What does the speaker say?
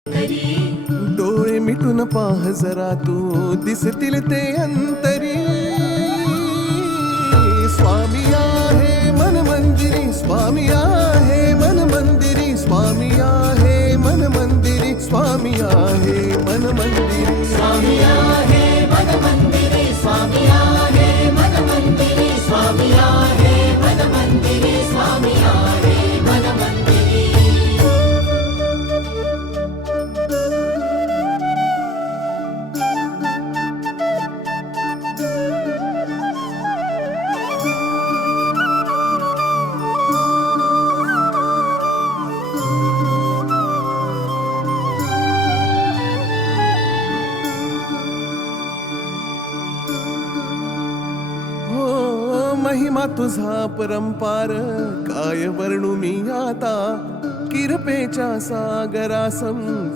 डोळे मिटून पाह जरा तू दिसतील ते अंतरी. स्वामी आहे मन मंदिरी, स्वामी आहे मन मंदिरी, स्वामी आहे मन मंदिरी, स्वामी आहे मन मंदिरी. स्वामी आहे मन मंदिरी, स्वामी आहे मन मंदिरी, स्वामी आहे मन मंदिरी, स्वामी आहे मन मंदिरी. महिमा तुझा परंपार काय वर्णू मी आता. किरपेच्या सागरासम